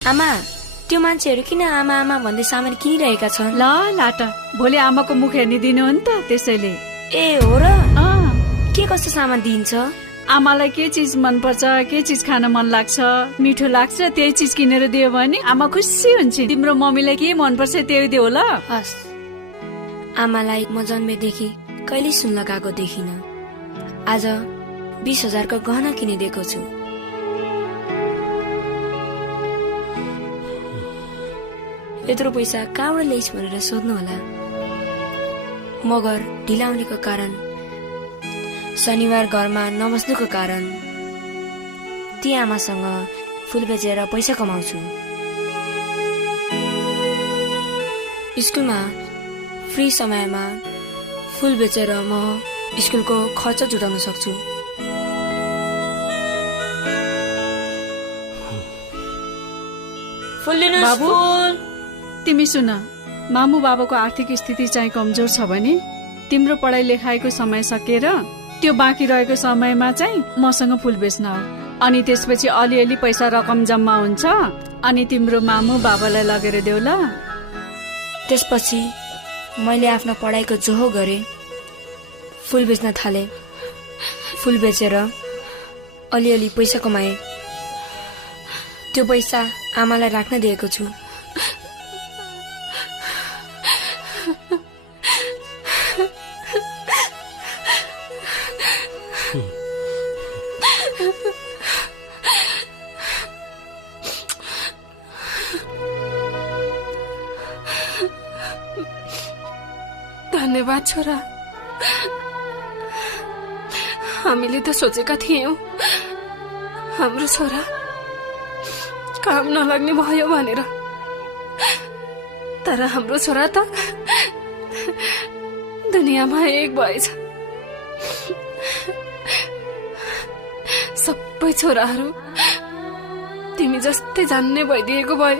आमा त्यो मान्छेहरू किन आमा आमा भन्दै सामान किनिरहेका छन्? ल लाटा भोलि आमाको मुख हेर्ने दिनु हो नि त, त्यसैले। ए हो र? अँ, के कस्तो सामान दिन्छ? आमालाई के चिज मनपर्छ, के चिज खान मन लाग्छ, मिठो लाग्छ, त्यही चिज किनेर दियो भने आमा खुसी हुन्छ। तिम्रो मम्मीलाई के मनपर्छ त्यही दियो ल। हस्, आमालाई म जन्मेदेखि कहिले सुन लगाएको देखिन। आज 20,000 को गहना किनिदिएको छु। यत्रो पैसा कहाँबाट ल्याइस् भनेर सोध्नु होला। मगर ढिला हुनेको कारण, शनिबार घरमा नबस्नुको कारण ती आमासँग फुल बेचेर पैसा कमाउँछु। स्कुलमा फ्री समयमा फुल बेचेर म स्कुलको खर्च जुटाउन सक्छु। फुल लिनुहोस्, बाबु। फुल। तिमी सुन, मामु बाबाको आर्थिक स्थिति चाहिँ कमजोर छ भने तिम्रो पढाइ लेखाइको समय सकेर त्यो बाँकी रहेको समयमा चाहिँ मसँग फुल बेच्न आऊ। अनि त्यसपछि अलिअलि पैसा रकम जम्मा हुन्छ, अनि तिम्रो मामु बाबालाई लगेर देऊ ल। त्यसपछि मैले आफ्नो पढाइको जोहो गरे, फुल बेच्न थाले। फुल बेचेर अलिअलि पैसा कमाए। त्यो पैसा आमालाई राख्न दिएको छु। धन्यवाद छोरा। हामीले त सोचेका थियौं हाम्रो छोरा काम नलाग्ने भयो भनेर, तर हाम्रो छोरा त दुनियाँमा एक भएछ। सबै छोराहरू तिमी जस्तै जान्ने भइदिएको भए